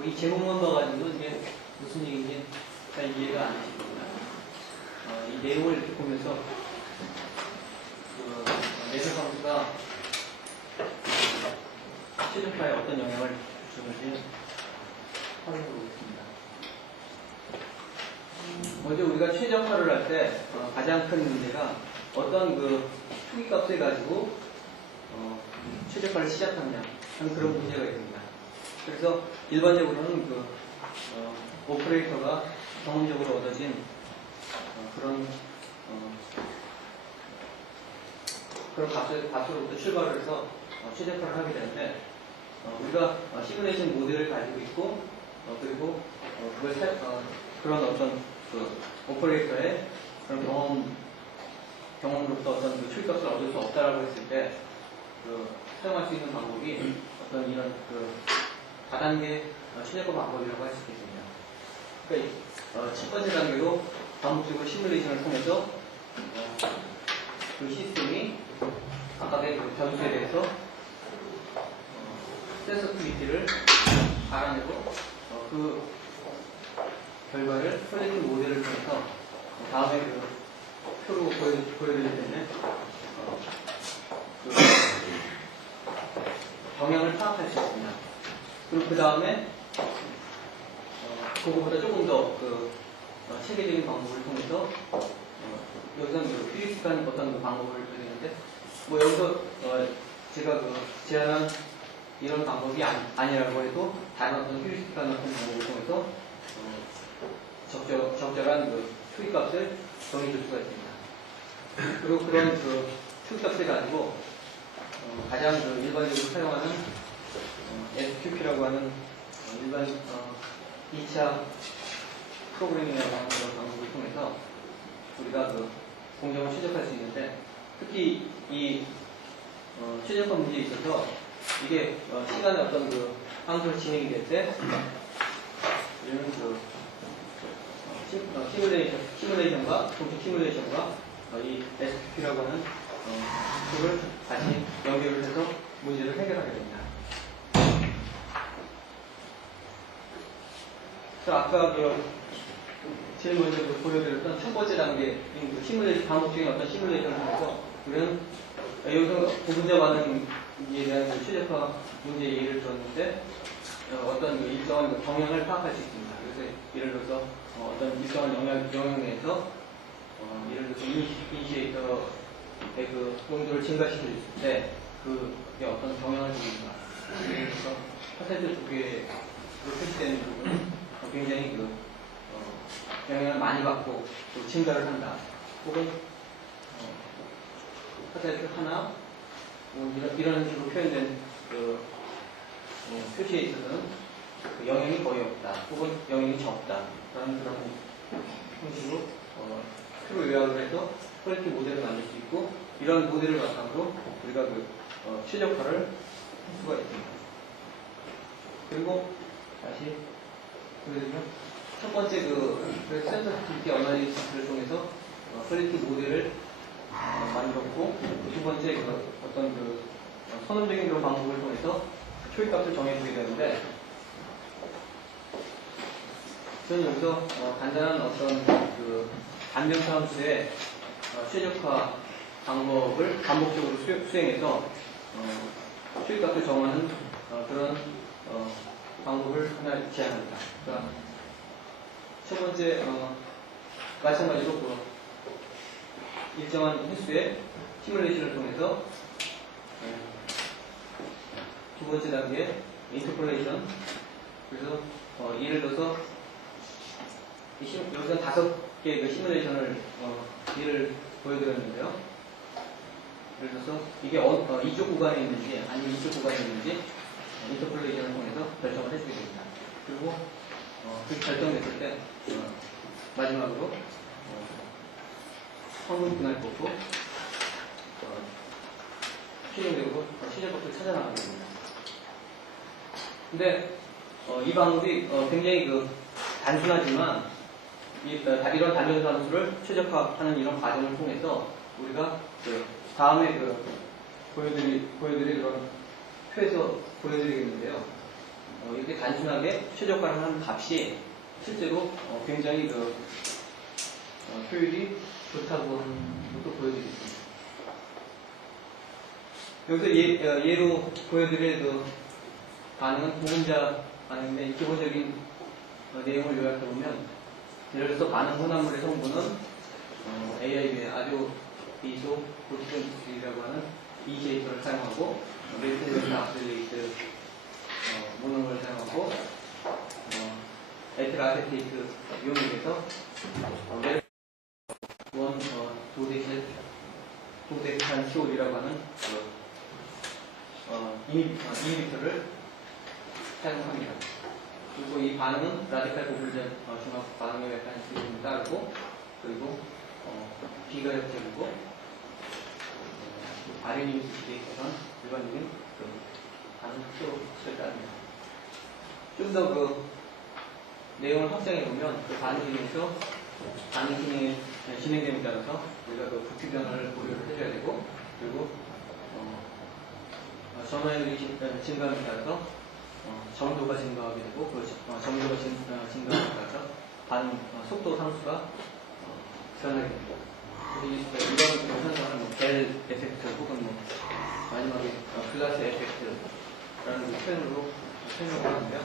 뭐 이 제목만 봐가지고 이게 무슨 얘기인지 잘 이해가 안 되시거든요. 이 내용을 이렇게 보면서 내세 상수가 최적화에 어떤 영향을 주는지 확인해 보겠습니다. 먼저 우리가 최적화를 할 때 가장 큰 문제가 어떤 초기값을 가지고 최적화를 시작하느냐 하는 그런 문제가 있습니다. 그래서 일반적으로는 오퍼레이터가 경험적으로 얻어진 그런 값으로부터 출발을 해서 최적화를 하게 되는데 우리가 시뮬레이션 모델을 가지고 있고 그리고 그런 어떤 오퍼레이터의 그런 경험으로부터 어떤 출값을 얻을 수 없다라고 했을 때 사용할 수 있는 방법이 어떤 이런 다단계 최적화 방법이라고 할 수 있겠습니다. 그러니까 첫 번째 단계로 반복적으로 시뮬레이션을 통해서 그 시스템이 각각의 변수에 대해서 센서티비티를 알아내고 그 결과를 프레딕트 모델을 통해서 다음에 표로 보여드릴 때는 경향을 파악할 수 있습니다. 그리고 그 다음에 그거보다 조금 더 체계적인 방법을 통해서 여기서는 휴리스틱한 어떤 방법을 드리는데 여기서 제가 제안한 이런 방법이 아니라고 해도 다른 어떤 휴리스틱한 어떤 방법을 통해서 적절한 초기값을 정해줄 수가 있습니다. 그리고 그런 초기값을 가지고 가장 일반적으로 사용하는 SQP라고 하는 일반 2차 프로그래밍이라고 하는 그런 방법을 통해서 우리가 공정을 최적화할 수 있는데 특히 이 최적화 문제에 있어서 이게 시간에 어떤 항상 진행이 될 때 이런 시뮬레이션과 동식 시뮬레이션과 이 SQP라고 하는 그걸 다시 연결을 해서 문제를 해결하게 됩니다. 아까 제일 먼저 보여드렸던 첫 번째 단계인 시뮬레이션, 반복적인 어떤 시뮬레이션을 통해서 우리는 여기서 부분적하는 이에 대한 최적화 문제 예를 들었는데 어떤 일정한 경향을 파악할 수 있습니다. 그래서 예를 들어서 어떤 일정한 영역 내에서 예를 들어서 이니시에이터의 용도를 증가시킬 때 그게 어떤 경향을 주는가. 예를 들어서 퍼센트 두 개로 표시되는 부분은 굉장히 영향을 많이 받고 또 증가를 한다. 혹은 퍼센트 하나 이런 식으로 표현된 표시에 있어서는 영향이 거의 없다. 혹은 영향이 적다. 라는 그런 형식으로 표로 요약을 해서 퀄리티 모델을 만들 수 있고 이런 모델을 바탕으로 우리가 최적화를 할 수가 있습니다. 그리고 다시 보여드리면 첫 번째 센서티비티 어나리시스를 통해서 퀄리티 모델을 만들었고 두 번째 어떤 선언적인 그런 방법을 통해서 초기값을 정해주게 되는데 저는 여기서 간단한 어떤 반면사 함수의 최적화 방법을 반복적으로 수행해서 초기값을 정하는 그런 방법을 하나 제안합니다. 그러니까 첫 번째 마찬가지로 일정한 횟수의 시뮬레이션을 통해서 두 번째 단계 인터폴레이션. 그래서 예를 들어서 여기서 5개의 시뮬레이션을 예를 보여드렸는데요. 예를 들어서 이게 이쪽 구간에 있는지 아니면 이쪽 구간에 있는지 인터폴레이션을 통해서 결정을 해주게 됩니다. 그리고 그렇게 결정됐을 때 마지막으로 성분 분할법으로 최종적으로 최저값을 찾아나가게 됩니다. 근데 이 방법이 굉장히 단순하지만 이런 단면사 함수를 최적화하는 이런 과정을 통해서 우리가 다음에 보여드릴 그런 표에서 보여드리겠는데요. 이렇게 단순하게 최저가를 하는 값이 실제로 굉장히 효율이 좋다고 하는 것도 보여드리겠습니다. 여기서 예로 보여드릴 반응은 보분자 반응인데, 기본적인 내용을 요약해보면, 예를 들어서 반응 혼합물의 성분은 AIB의 아디오 비소 보트콘이라고 하는 EJ를 사용하고, 메틸 아크릴레이트 모노를 사용하고, 에틸 아세테이트 이온에서 도데칸티올이라고 하는 이미비터를 사용합니다. 그리고 이 반응은 라디칼 고분자 중합 반응의 메커니즘을 따르고, 그리고 비가역적이고 아레닌 수치에서는 일반적인 반응 속도를 따릅니다. 좀 더 내용을 확장해 보면 반응 기능에서 반응 기능이 진행됨에 따라서 우리가 부피 변화를 고려를 해줘야 되고, 그리고 전화율이 증가함에 따라서 점도가 증가하게 되고, 그 점도가 증가함에 따라서 반응 속도 상수가 변하게 됩니다. 이런 현상을 벨 에펙트 혹은 마지막에 클라스 에펙트라는 표현으로 설명을 하는데요.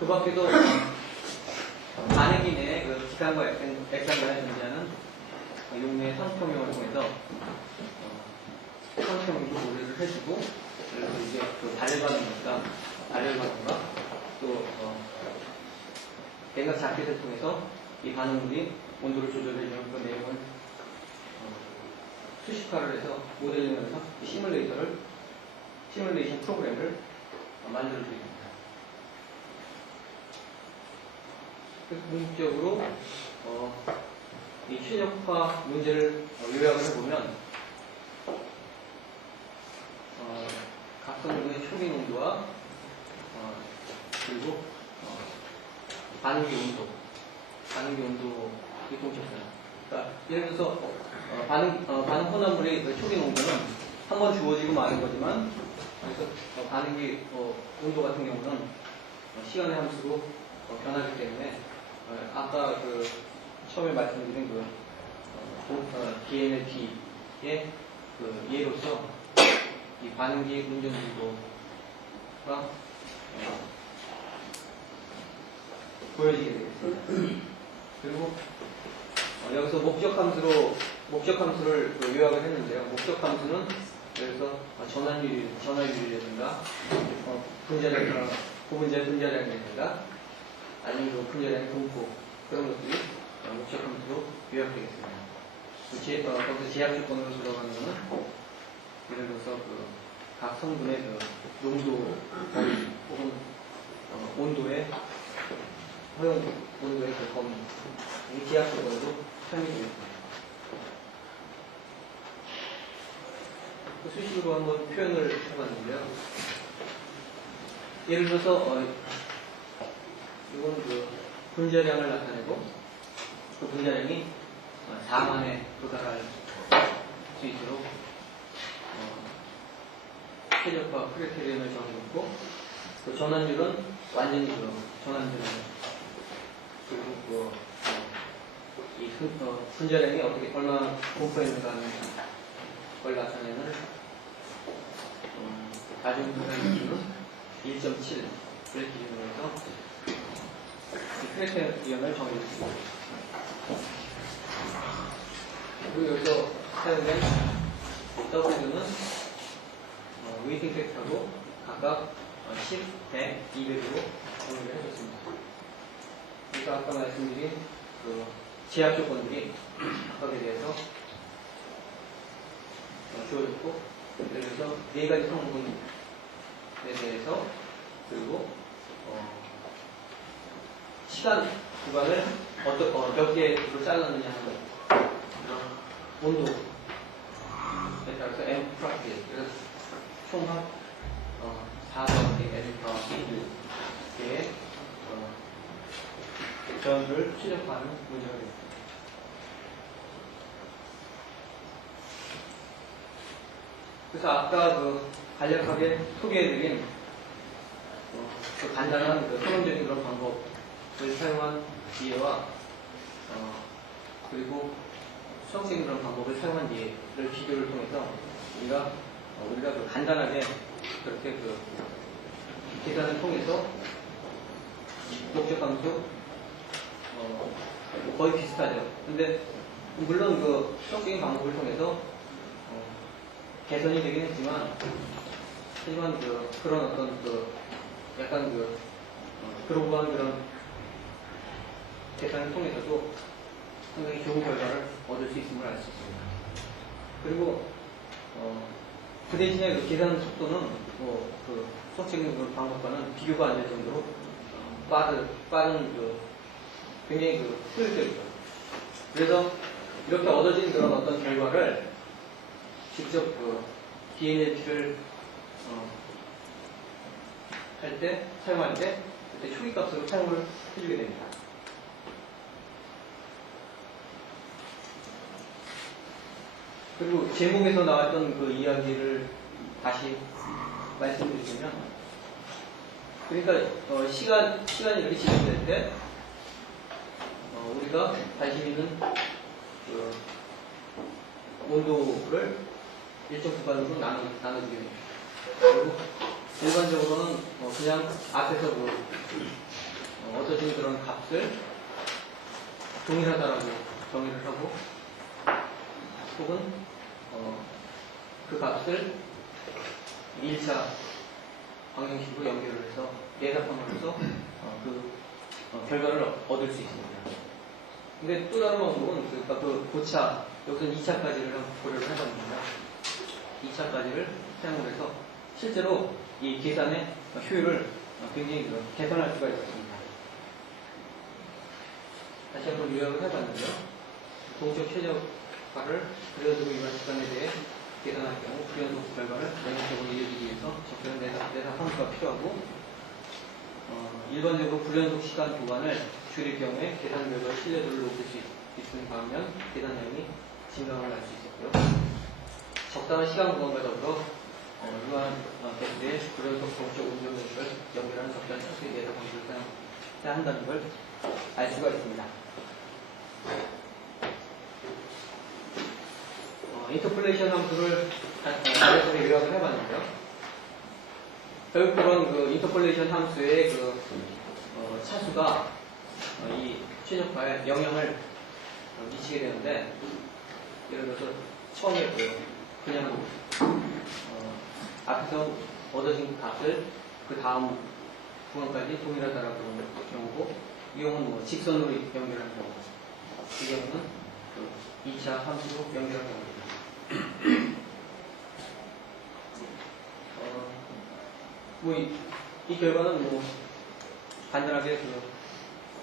그 밖에도 반응기 내에 기관과 액상관에 존재하는 용매의 상평형을 통해서 상평형도 고려를 해주고, 그래서 이제 발열반응과 또 냉각 자켓을 통해서 이 반응물이 온도를 조절해주는 그 내용을 수식화를 해서 모델링을 해서 시뮬레이션 프로그램을 만들어드립니다. 궁극적으로 이 최적화 문제를 요약을 해보면, 각성분의 초기 농도와 그리고 반응기 온도 공통점이에요. 그러니까 예를 들어서 반응 혼합물의 초기 농도는 한번 주어지고 마는 거지만, 그래서 반응기 온도 같은 경우는 시간의 함수로 변하기 때문에, 아까 처음에 말씀드린 DNLT의 예로서 이 반응기 운전구도가 보여지게 되겠습니다. 그리고 여기서 목적 함수를 요약을 했는데요. 목적 함수는 그래서 전화율이라든가 고분자 분자량이라든가 아니면 분자량의 분포, 그런 것들이 목적 함수로 요약되겠습니다. 거기서 제약 조건으로 들어가는 것은 예를 들어서 각 성분의 농도 혹은 온도의 허용 온도의 범위, 이 제약 조건으로 사용이 되겠습니다. 수식으로 한번 표현을 해봤는데요. 예를 들어서 이건 분자량을 나타내고, 그 분자량이 4만에 도달할 수 있도록 최적화 크리테리언을 정해놓고, 그 전환율은 완전히 전환율을, 그리고 이 분자량이 얼마나 공포했는가 하는 걸 나타내는 가중 분자량은 1.7을 기준으로 해서 크리테리언을 정해줬습니다. 그리고 여기서 사용된 W는 웨이팅 팩터로 각각 10, 100, 200으로 정의를 해줬습니다. 그래서 아까 말씀드린 제약 조건들이 각각에 대해서 주어졌고, 예를 들어서 4가지 성분에 대해서, 그리고 시간 구간을 몇 개로 잘랐느냐 하는 온도에 따라서 M 프라켓, 그래서 총합 4더하기 M 더하기 1개의 전류를 최적화하는 문제가 됩니다. 그래서 아까 간략하게 소개해드린 그 간단한 그 서론적인 그런 방법을 사용한 뒤에와 그리고 수학적인 그런 방법을 사용한 뒤에를 비교를 통해서 우리가 그 간단하게 그렇게 그 계산을 통해서 목적함수 거의 비슷하죠. 근데 물론 그 수학적인 방법을 통해서 개선이 되긴 했지만 하지만 그런 어떤 약간 글로벌한 그런 계산을 통해서도 상당히 좋은 결과를 얻을 수 있음을 알 수 있습니다. 그리고 그 대신에 그 계산 속도는 그 수학적인 그 방법과는 비교가 안 될 정도로 빠른 굉장히 효율적이죠. 그래서 이렇게 얻어진 그런 어떤 결과를 직접 DNLP를 사용할 때 그때 초기값으로 사용을 해주게 됩니다. 그리고 제목에서 나왔던 그 이야기를 다시 말씀드리면, 그러니까 시간이 이렇게 진행될 때 우리가 관심 있는 그 온도를 일정 구간으로 나눠주게 됩니다. 그리고 일반적으로는 그냥 앞에서 얻어진 그런 값을 동일하다라고 정의를 하고, 혹은 그 값을 1차 방정식으로 연결을 해서 예상함으로써 그 결과를 얻을 수 있습니다. 근데 또 다른 방법은 그러니까 고차, 여기서 2차까지를 고려를 해봤습니다. 2차까지를 사용을 해서 실제로 이 계산의 효율을 굉장히 개선할 수가 있었습니다. 다시 한번 요약을 해봤는데요. 동적 최저가를 불연속 위반 시간에 대해 계산할 경우 불연속 결과를 명확적으로 이어지기 위해서 적절한 내사 함수가 필요하고, 일반적으로 불연속 시간 구간을 줄일 경우에 계산 결과의 신뢰도를 높일 수 있는 반면 계산 내용이 증강을 할 수 있었고요. 적당한 시간 구간과 더불어 유한 개수의 불연속 동적 운전 변수를 연결하는 적절한 차수의 내사 방식을 사용해야 한다는 걸 알 수가 있습니다. 인터폴레이션 함수를 간략하게 요약을 해봤는데요. 결국 그런 인터폴레이션 함수의 차수가 이 최적화에 영향을 미치게 되는데, 예를 들어서 처음에 그냥 앞에서 얻어진 값을 그 다음 구간까지 동일하다라고 하는 경우고, 이 경우는 직선으로 연결하는 경우, 이 경우는 2차 함수로 연결하는 경우입니다. 이 결과는 간단하게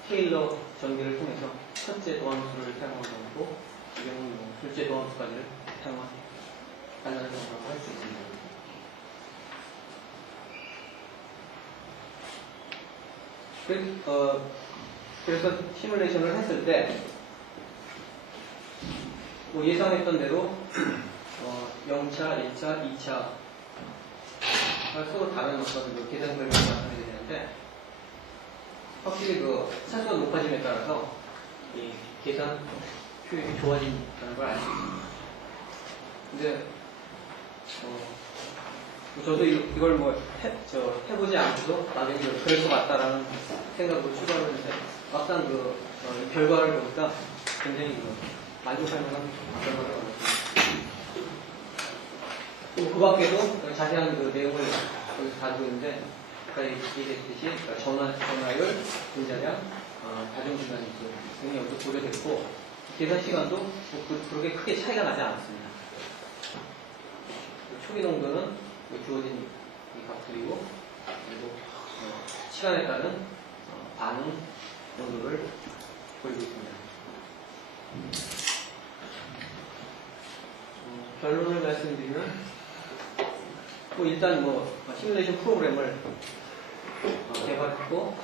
테일러 전개를 통해서 첫째 도함수를 사용한 경우고, 이 경우는 둘째 도함수까지를 사용한 간단한 경우라고 할 수 있습니다. 그래서 시뮬레이션을 했을 때 예상했던 대로 0차, 1차, 2차 서로 다른 어떤 계산 결과가 나타나게 되는데, 확실히 차수가 높아짐에 따라서 이 계산 효율이 좋아진다는 걸 알 수 있습니다. 근데 저도 이걸 해보지 않고도 나중에 그럴 것 같다라는 생각으로 추가를 했는데, 막상 결과를 보니까 굉장히 만족할 만한 결과를 얻었습니다. 그 밖에도 자세한 내용을 여기서 가지고 있는데, 아까 얘기했듯이 전화율, 분자량, 다중진단인수 등이 여기서 고려됐고, 계산 시간도 그렇게 크게 차이가 나지 않았습니다. 초기 농도는 주어진 이 값들이고, 그리고 시간에 따른 반응 농도를 보이고 있습니다. 결론을 말씀드리면, 일단 시뮬레이션 프로그램을 개발했고,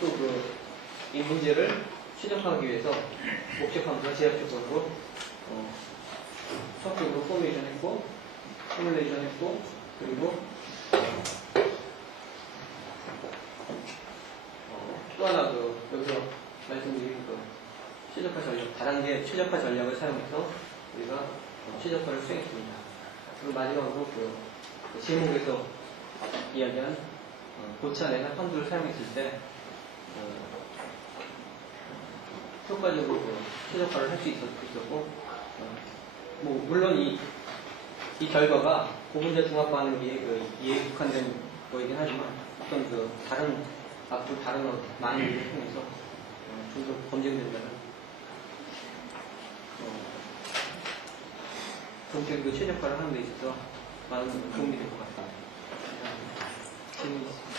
또 이 문제를 최적화하기 위해서 목적 함수와 제압 조건으로 수학적으로 포메이션 했고, 시뮬레이션 했고, 그리고 또 하나 여기서 말씀드린 최적화 전략, 다단계 최적화 전략을 사용해서 우리가 최적화를 수행했습니다. 그리고 마지막으로 제목에서 이야기한 고차 내나 선두를 사용했을 때 효과적으로 최적화를 할 수 있었고 물론 이 결과가 고분자 중합 반응에 국한된 거이긴 하지만 어떤 앞으로 다른 많은 일을 통해서 좀 더 검증된다는 본격적으로 최적화를 하는 데 있어서 많은 도움이 될 것 같습니다. 재미있습니다.